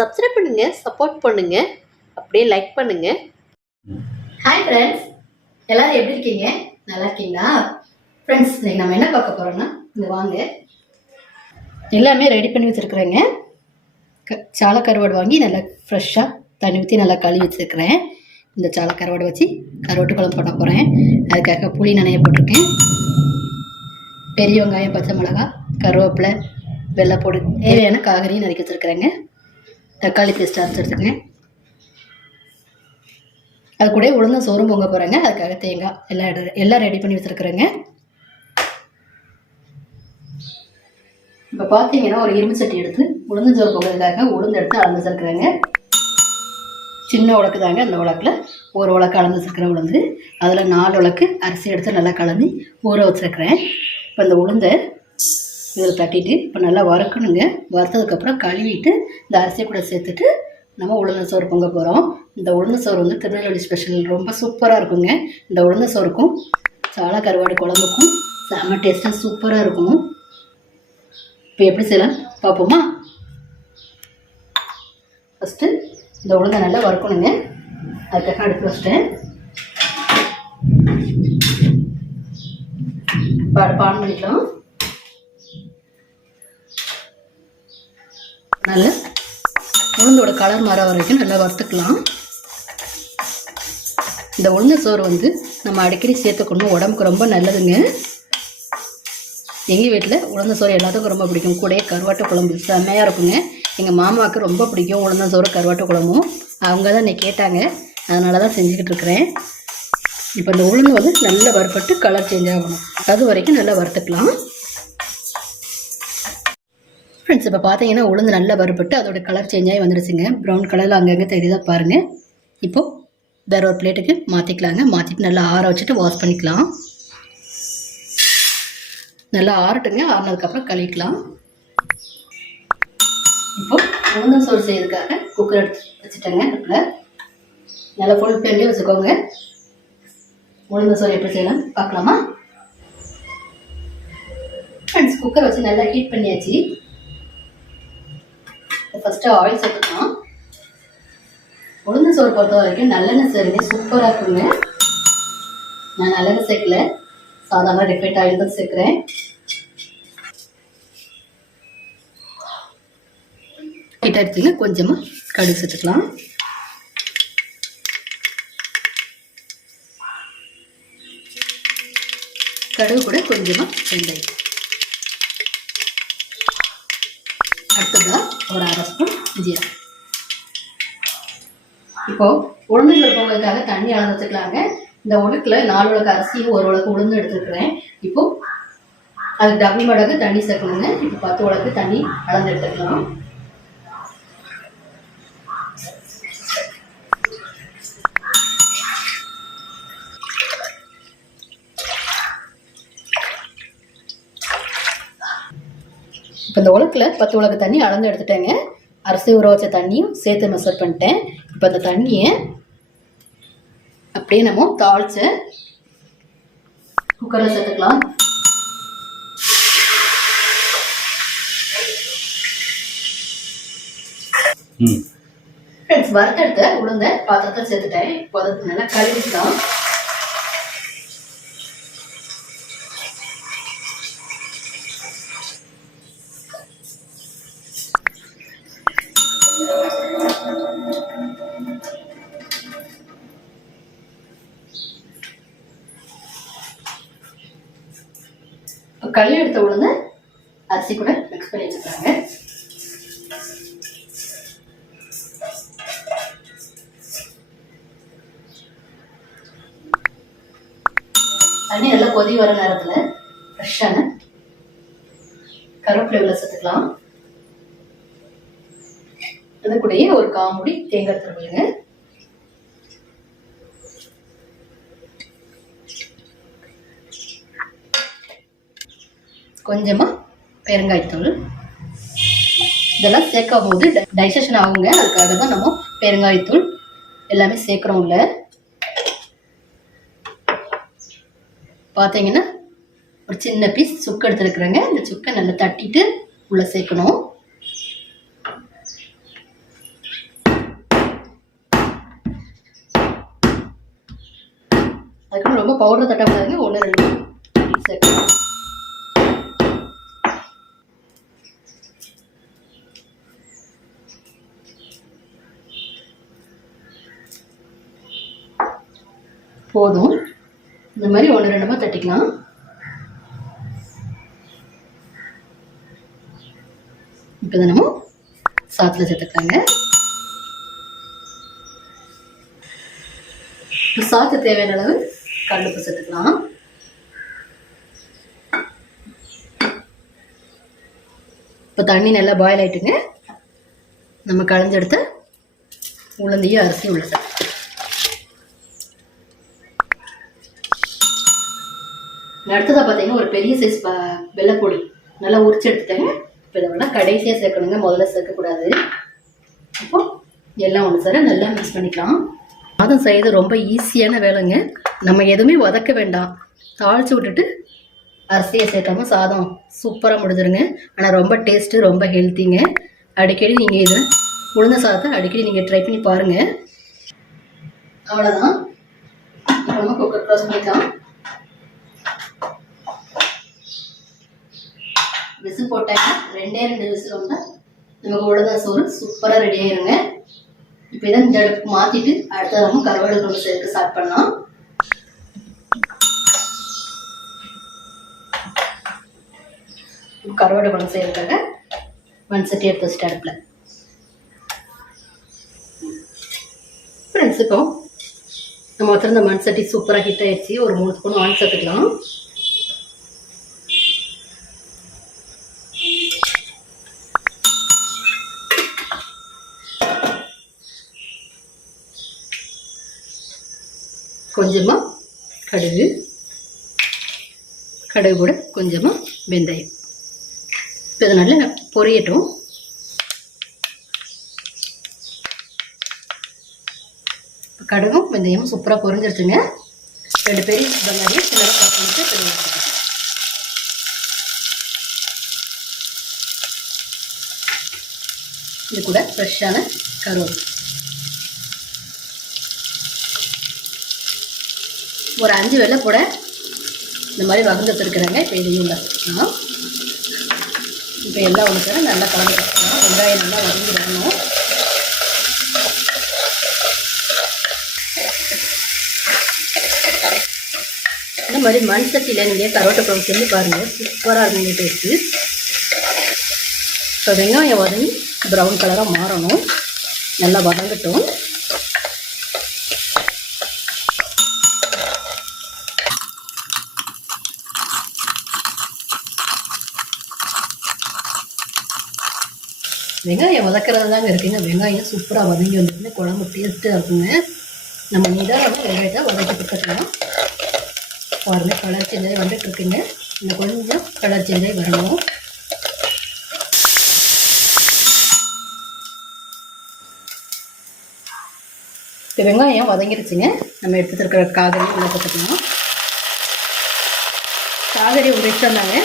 Subscribe பண்ணுங்க, support பண்ணுங்க, அப்படியே லைக் பண்ணுங்க. ஹாய் ஃப்ரெண்ட்ஸ், எல்லாரும் எப்படி இருக்கீங்க? நல்லா இருக்கீங்களா? ஃப்ரெண்ட்ஸ், இன்னைக்கு நம்ம என்ன பார்க்க போறோம்னா, இங்க வாங்க, எல்லாமே ரெடி பண்ணி வச்சிருக்கிறேங்க. சாலை கருவாடு வாங்கி நல்லா ஃப்ரெஷ்ஷாக தண்ணி ஊற்றி நல்லா கழுவி வச்சிருக்கிறேன். இந்த சாலை கருவாடு வச்சு கருவாட்டு குழம்பு போட போகிறேன். அதுக்காக புளி நனைய போட்டிருக்கேன். பெரிய வெங்காயம், பச்சை மிளகாய், கருவேப்பிலை, வெள்ளைப்பூடு, தேவையான காய்கறியும் நறுக்கி வச்சுருக்கிறேங்க. தக்காளி பேஸ்ட் அரைச்சி எடுத்துக்கிறேன். அது கூட உளுந்த சோறும் பொங்க போகிறேங்க. அதுக்காக தேங்காய் எல்லாம் ரெடி பண்ணி வச்சுருக்குறேங்க. இப்போ பார்த்தீங்கன்னா ஒரு இரும்பு சட்டி எடுத்து உளுந்த சோறு பொங்குறதுக்காக உளுந்து எடுத்து அளந்து வச்சுருக்குறேங்க. சின்ன உலக்கு தாங்க. அந்த உலக்கில் ஒரு உலக்கு அளந்து வச்சுருக்கிறேன் உளுந்து. அதில் 4 உலக்கு அரிசி எடுத்து நல்லா கலந்து ஊற வச்சுருக்கிறேன். இப்போ இந்த உளுந்தை இதில் தட்டிட்டு இப்போ நல்லா வறுக்கணுங்க. வறுத்ததுக்கப்புறம் கழுவிட்டு இந்த அரிசியை கூட சேர்த்துட்டு நம்ம உளுந்த சோறு பொங்க போகிறோம். இந்த உளுந்த சோறு வந்து திருநெல்வேலி ஸ்பெஷல், ரொம்ப சூப்பராக இருக்குங்க. இந்த உளுந்த சோறுக்கும் சாலை கருவாடு குழம்புக்கும் செம்ம டேஸ்ட்டாக சூப்பராக இருக்கும். இப்போ எப்படி செய்யலாம் பார்ப்போமா? ஃபஸ்ட்டு இந்த உளுந்தை நல்லா வறுக்கணுங்க. அதுக்காக அடுப்பு வச்சுட்டேன். இப்போ அடுப்பு ஆன் பண்ணிக்கலாம். நல்லா உளுந்தோட கலர் மாற வரைக்கும் நல்லா வறுத்துக்கலாம். இந்த உளுந்த சோறு வந்து நம்ம அடிக்கடி சேர்த்துக்கணும், உடம்புக்கு ரொம்ப நல்லதுங்க. எங்கள் வீட்டில் உளுந்த சோறு எல்லாத்துக்கும் ரொம்ப பிடிக்கும். கூட கருவாட்டு குழம்பு செம்மையாக இருக்குங்க. எங்கள் மாமாவுக்கு ரொம்ப பிடிக்கும் உளுந்த சோறு கருவாட்டு குழம்பும். அவங்க தான் என்னை கேட்டாங்க, அதனால தான் செஞ்சுக்கிட்டு இருக்கிறேன். இப்போ இந்த உளுந்து வந்து நல்லா வறுப்பட்டு கலர் சேஞ்ச் ஆகணும். அது வரைக்கும் நல்லா வறுத்துக்கலாம். ஃப்ரெண்ட்ஸ், இப்போ பார்த்தீங்கன்னா உளுந்து நல்லா வறுப்பட்டு அதோட கலர் சேஞ்ச் ஆகி வந்துடுச்சுங்க. ப்ரௌன் கலரில் அங்கங்கே தெரியுதா பாருங்கள். இப்போது வேற ஒரு பிளேட்டுக்கு மாற்றிக்கலாங்க. மாற்றிட்டு நல்லா ஆற வச்சுட்டு வாஷ் பண்ணிக்கலாம். நல்லா ஆறட்டுங்க. ஆறினதுக்கப்புறம் கழுவிக்கலாம். இப்போது உளுந்த சோறு செய்யறதுக்காக குக்கர் எடுத்து வச்சுட்டேங்க. அடுப்பில் நல்லா ஃபுல் ஃப்ளேம்லேயே வச்சுக்கோங்க. உளுந்த சோறு எப்படி செய்யலாம் பார்க்கலாமா? ஃப்ரெண்ட்ஸ், குக்கர் வச்சு நல்லா ஹீட் பண்ணியாச்சு. ஃபஸ்ட்டு ஆயில் சேர்த்துக்கலாம். உளுந்து சோறு பொறுத்த வரைக்கும் நல்லெண்ணெய் சேருங்க, சூப்பராக இருக்குங்க. நான் நல்லெண்ணெய் சேர்க்கல, சாதாரண ரிஃபைண்ட் ஆயில் தான் சேர்க்குறேன். கிட்ட எடுத்துங்க. கொஞ்சமாக கடுகு சேர்த்துக்கலாம். கடுகு கூட கொஞ்சமாக வெங்காயம். அடுத்ததாக ஒரு 1/2 ஸ்பூன் ஜீரகம். இப்போது உளுந்து சோறு பொங்கலுக்காக தண்ணி அளந்து வச்சுக்கலாங்க. இந்த உலக்கில் 4 உலக்கு அரிசியும் 1 உலக்கு உளுந்து எடுத்துருக்குறேன். இப்போது அதுக்கு டபுள் மடங்கு தண்ணி சேர்க்கணுங்க. இப்போ 10 உலக்கு தண்ணி அளந்து எடுத்துக்கலாம். இப்போ இந்த உலக்கில் 10 உலக்கு தண்ணி அளந்து எடுத்துட்டேங்க. அரிசி ஊற வச்ச தண்ணியும் சேர்த்து மெஷர் பண்ணிட்டேன். இப்போ அந்த தண்ணியை அப்படியே நம்ம தாளிச்சு குக்கரில் சேர்த்துக்கலாம். ஃப்ரெண்ட்ஸ், வறுத்தெடுத்த உளுந்த பாத்திரத்தில் சேர்த்துட்டேன். இப்போ அதுக்கு நல்லா கழுவிக்கலாம். கழுவி எடுத்த உளுந்து அரிசி கூட மிக்ஸ் பண்ணி வச்சுக்கிறாங்க. தண்ணி நல்லா கொதி வர நேரத்தில் ஃப்ரெஷ்ஷான கருவேப்பிலை உள்ள சேர்த்துக்கலாம். அது கூடயே ஒரு 1/4 மூடி தேங்காய் துருவலுங்க. கொஞ்சமாக பெருங்காயத்தூள். இதெல்லாம் சேர்க்கும் போது டைஜஷன் ஆகுங்க. அதுக்காக தான் நம்ம பெருங்காயத்தூள் எல்லாமே சேர்க்குறோம். இல்லை பார்த்தீங்கன்னா ஒரு சின்ன பீஸ் சுக்கு எடுத்துருக்குறேங்க. இந்த சுக்கை நல்லா தட்டிட்டு உள்ளே சேர்க்கணும். அதுக்கப்புறம் ரொம்ப பவுடர் தட்டக்கூடாதுங்க, 1-2 சேர்க்கலாம். போதும். இந்த மாதிரி 1-2 தட்டிக்கலாம். இப்போ இதை நம்ம சாத்தில் சேர்த்துக்கலாங்க. இப்போ சாத்து தேவையான அளவு கல்லுப்பு சேர்த்துக்கலாம். இப்போ தண்ணி நல்லா பாயில் ஆகிட்டுங்க. நம்ம களைஞ்செடுத்த உளுந்தையும் அரிசி உள்ள சேர்த்து அடுத்ததாக பார்த்தீங்கன்னா ஒரு பெரிய சைஸ் வெள்ளைப்பொடி நல்லா உரிச்சு எடுத்துட்டேங்க. இப்போ இதெல்லாம் கடைசியாக சேர்க்கணுங்க, முதல்ல சேர்க்கக்கூடாது. அப்போ எல்லாம் ஒன்று சார் நல்லா மிக்ஸ் பண்ணிக்கலாம். சாதம் செய்யறது ரொம்ப ஈஸியான வேலைங்க. நம்ம எதுவுமே வதக்க வேண்டாம், தாளித்து விட்டுட்டு அரிசியை சேர்க்காம சாதம் சூப்பராக முடிஞ்சிருங்க. ஆனால் ரொம்ப டேஸ்ட்டு, ரொம்ப ஹெல்த்திங்க. அடிக்கடி நீங்கள் இதை உளுந்த சாதத்தை அடிக்கடி நீங்கள் ட்ரை பண்ணி பாருங்கள். அவ்வளோதான். இப்போ நம்ம குக்கர் க்ளோஸ் பண்ணிக்கலாம். விசில் போட்டாங்க, 2 விசில் வந்தால் நமக்கு உளுந்த சோறு சூப்பராக ரெடி ஆயிருங்க. இப்போ இதை இந்த அடுப்பு மாற்றிட்டு அடுத்த நம்ம கருவாடு குழம்பு சேர்க்க ஸ்டார்ட் பண்ணலாம். கருவாடு குழம்பு செய்யறதுக்காக மண்சட்டி எடுத்து வச்சுட்டு அடுப்பில் ஃப்ரெண்ட்ஸ், இப்போ நம்ம வச்சுருந்த மண்சட்டி சூப்பராக ஹீட் ஆயிடுச்சு. ஒரு 3 ஸ்பூன் ஆயில் சேர்த்துக்கலாம். கொஞ்சமாக கடுகு கூட கொஞ்சமாக வெந்தயம். இப்போ இதை நல்லா பொரியட்டும். கடுகும் வெந்தயமும் சூப்பராக பொரிஞ்சிருச்சுங்க. 2 பெரிய வெங்காயம் சின்னதாக கட் பண்ணிட்டு இது கூட ஃப்ரெஷ்ஷான கருவேப்பிலை ஒரு 5 வெள்ளைப்பூட இந்த மாதிரி வகுந்து வச்சுருக்குறாங்க. இப்போ இதையும் வச்சுக்கலாம். இப்போ எல்லாம் ஒன்று சார் நல்லா கலந்து வச்சுக்கலாம். வெங்காயம் நல்லா வதங்கி வரணும். இந்த மாதிரி மண் சட்டியில் நீங்கள் கருவாட்டு குழம்பு செஞ்சு பாருங்கள், சூப்பராக இருக்குங்க டேஸ்ட்டு. இப்போ வெங்காயம் வதங்கி ப்ரௌன் கலராக மாறணும், நல்லா வதங்கட்டும். வெங்காயம் வதக்கிறது தாங்க இருக்குங்க. வெங்காயம் சூப்பராக வதங்கி வந்துட்டுங்க, குழம்பு டேஸ்ட்டாக இருக்குங்க. நம்ம நிதானமாக வெங்காயத்தை வதக்கி கொடுத்துக்கலாம். பாருங்கள், கலர் சேஞ்சாகி வந்துட்டு இருக்குங்க. இன்னும் கொஞ்சம் கலர் சேஞ்சாகி வரணும். இப்போ வெங்காயம் வதங்கிருச்சுங்க. நம்ம எடுத்துகிட்டு இருக்கிற காய்கறி உள்ள போட்டுக்கலாம். காய்கறி ஒரு இஷ்டம் தாங்க.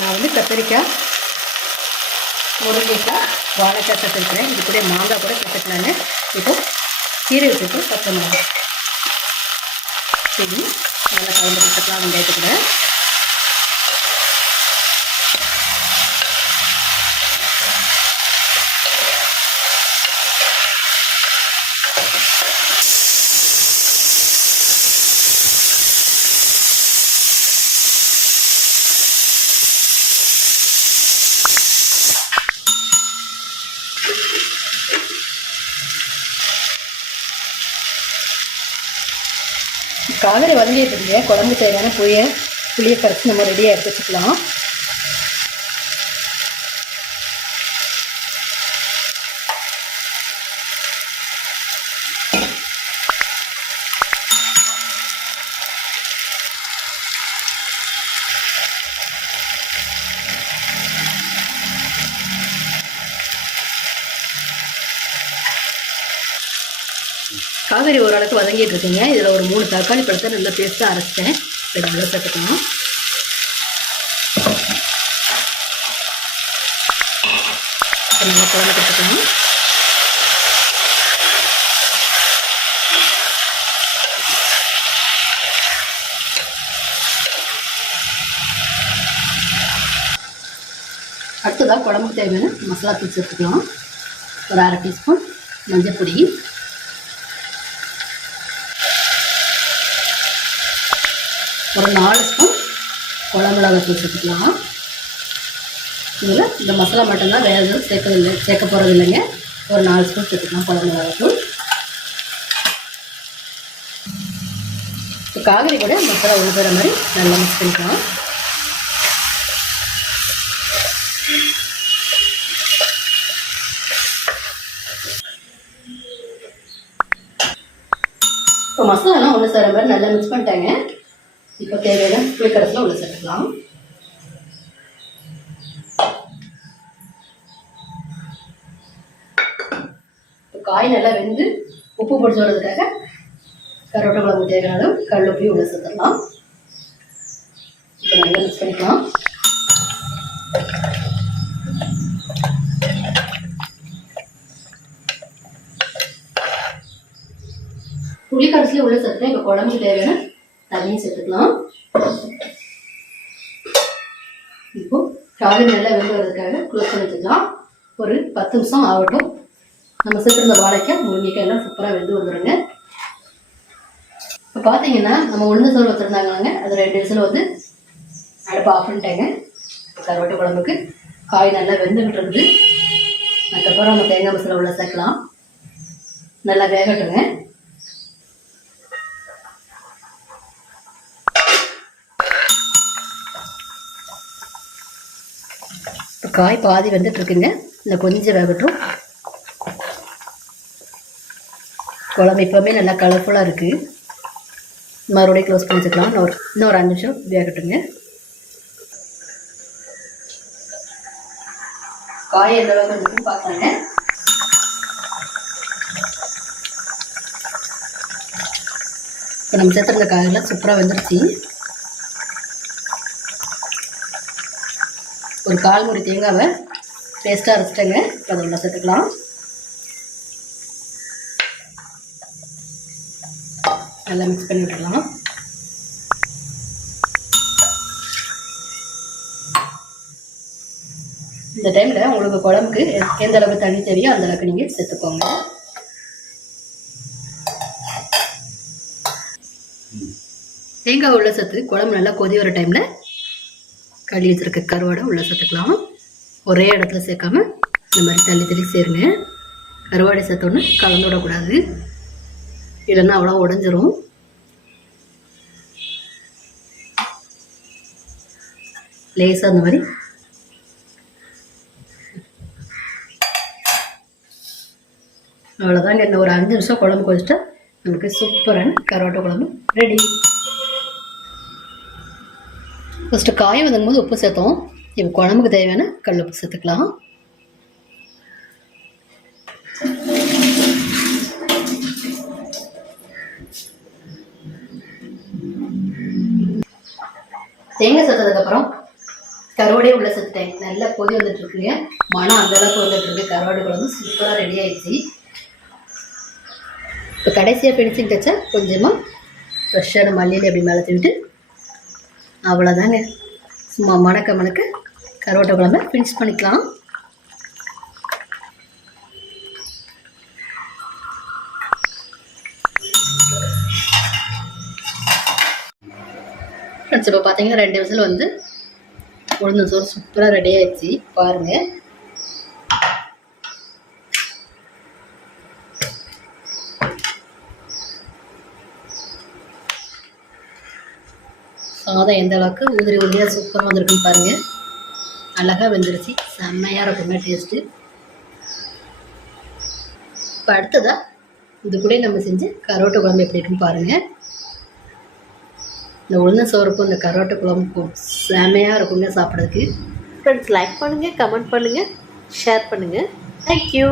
நான் வந்து கத்திரிக்காய், முருங்கைக்காய், வாழைக்காய் சேர்த்துருக்குறேன். இது கூட மாங்காய் கூட சேர்த்துக்கலாங்க. இப்போ கீரை வச்சுட்டு பச்சை மிளகா சரி நல்லா கலந்து கொடுத்துக்கலாம். வெங்காயத்தை கூட காய்கறி வதங்கிட்டு இருந்தே குழம்பு தேவையான புளியை கரைச்சி நம்ம ரெடியாக எடுத்து வச்சுக்கலாம். காய்கறி ஓரளவுக்கு வதங்கிட்டு இருக்குங்க. இதில் ஒரு 3 தக்காளி பழத்தை நல்லா பேஸ்ட்டாக அரைச்சிட்டேன். இதை நல்லா சேர்த்துக்கலாம். நல்லா குழம்பு கொடுத்துக்கலாம். அடுத்ததாக குழம்புக்கு தேவையான மசாலா தூள் சேர்த்துக்கலாம். ஒரு 1/2 டீஸ்பூன் மஞ்சள் பொடி, ஒரு 4 ஸ்பூன் குழம்பு மிளகாய் தூள் சேர்த்துக்கலாம். இதில் இந்த மசாலா மட்டும்தான், வேறு எதுவும் சேர்க்க போகிறது இல்லைங்க. ஒரு 4 ஸ்பூன் சேர்த்துக்கலாம் குழம்பு மிளகாய் தூள். இப்போ காய்கறி கூட மசாலா உழுகிற மாதிரி நல்லா மிக்ஸ் பண்ணிக்கலாம். இப்போ மசாலாலாம் ஒன்று சேர மாதிரி நல்லா மிக்ஸ் பண்ணிட்டாங்க. இப்போ தேவையான புளிக்கரசில் உள்ள சேர்த்துக்கலாம். இப்போ காய் நல்லா வெந்து உப்பு பிடிச்சி வர்றதுக்காக கருவேப்பிலை குழம்பு தேவையான அளவு கல் உப்பையும் உள்ள சேர்த்துடலாம். இப்போ நல்லா மிக்ஸ் பண்ணிக்கலாம். புளிக்கரசில் உள்ள சேர்த்து இப்போ குழம்புக்கு தேவையான தண்ணியும் சேர்த்துக்கலாம். இப்போ காய்கறி நல்லா வெந்து வர்றதுக்காக க்ளோஸ் பண்ணி வச்சுக்கலாம். ஒரு 10 நிமிஷம் ஆகட்டும். நம்ம சேர்த்துருந்த வாழைக்காய் முருங்கைக்காய் எல்லாம் சூப்பராக வெந்து வந்துடுங்க. இப்போ பார்த்தீங்கன்னா நம்ம உளுந்து சோறு வச்சுருந்தாங்களாங்க, அது 2 விசில் வந்து அடுப்பு ஆஃப் பண்ணிட்டேங்க. கருவாட்டு குழம்புக்கு காய் நல்லா வெந்துக்கிட்டு இருக்குது. அதுக்கப்புறம் நம்ம தேங்காய் மசாலா உள்ள சேர்க்கலாம். நல்லா வேகட்டுங்க. இப்போ காய் பாதி வந்துட்டுருக்குங்க. இல்லை கொஞ்சம் வேகட்டும். குழம்பு இப்போவுமே நல்லா கலர்ஃபுல்லாக இருக்குது. மறுபடியும் க்ளோஸ் பண்ணி வச்சுக்கலாம். இன்னும் ஒரு 5 நிமிஷம் வேகட்டுங்க. காய் எந்த அளவுக்கு இருக்குன்னு பார்க்கலாங்க. இப்போ நம்ம சேர்த்துருந்த காயெல்லாம் சூப்பராக வந்துருச்சு. ஒரு 1/4 மூடி தேங்காவை பேஸ்ட்டாக அரைச்சிட்டேங்க. இப்போ அதை உள்ள சேர்த்துக்கலாம். நல்லா மிக்ஸ் பண்ணி விட்டுக்கலாம். இந்த டைமில் உங்களுக்கு குழம்புக்கு எந்த அளவுக்கு தண்ணி தேவையோ அந்த அளவுக்கு நீங்கள் சேர்த்துக்கோங்க. தேங்காய் உள்ள சேர்த்து குழம்பு நல்லா கொதி வர டைமில் கழுவி வச்சிருக்க கருவாடை உள்ள சேர்த்துக்கலாம். ஒரே இடத்துல சேர்க்காம இந்த மாதிரி தள்ளி தள்ளி சேருங்க. கருவாடை சேர்த்தோன்னு கலந்து விடக்கூடாது, இல்லைன்னா அவ்வளோ உடஞ்சிரும். லேசாக அந்த மாதிரி அவ்வளோதாங்க. இன்னும் ஒரு 5 நிமிஷம் குழம்பு கொதிச்சிட்டா நமக்கு சூப்பரான கருவாட்டு குழம்பு ரெடி. ஃபஸ்ட்டு காய் வதங்கும் போது உப்பு சேர்த்தோம். இப்போ குழம்புக்கு தேவையான கல் உப்பு சேர்த்துக்கலாம். தேங்காய் சேர்த்ததுக்கப்புறம் கருவாடையே உள்ள சேர்த்துட்டேன். நல்லா கொதி வந்துட்டு இருக்குங்க. மனம் அந்த அளவுக்கு வந்துட்டு இருக்கு. கருவாடு குழம்பு சூப்பராக ரெடி ஆயிடுச்சு. இப்போ கடைசியாக ஃபினிஷிங் டச்சா கொஞ்சமாக ஃப்ரெஷ்ஷான மல்லியில் அப்படி மேலே தூவிட்டு அவ்வளோதாங்க. சும்மா மணக்க மணக்க கருவாட்டை குழம்பை ஃபினிஷ் பண்ணிக்கலாம். ஃப்ரெண்ட்ஸ் இப்போ பார்த்தீங்கன்னா 2 விசில் வந்து உளுந்து சோறு சூப்பராக ரெடி ஆகிடுச்சு. பாருங்கள். சாதம் எந்த அளவுக்கு உதிரி உதிரியாக சூப்பராக வந்திருக்குன்னு பாருங்கள். அழகாக வெந்துருச்சு. செம்மையாக இருக்குங்க டேஸ்ட்டு. இப்போ அடுத்ததாக இது கூட நம்ம செஞ்சு கருவாட்டு குழம்பு எப்படி இருக்குன்னு பாருங்கள். இந்த உளுந்த சோறுக்கும் இந்த கருவாட்டு குழம்புக்கும் செம்மையாக இருக்குங்க சாப்பிட்றதுக்கு. ஃப்ரெண்ட்ஸ் லைக் பண்ணுங்கள், கமெண்ட் பண்ணுங்கள், ஷேர் பண்ணுங்கள். தேங்க்யூ.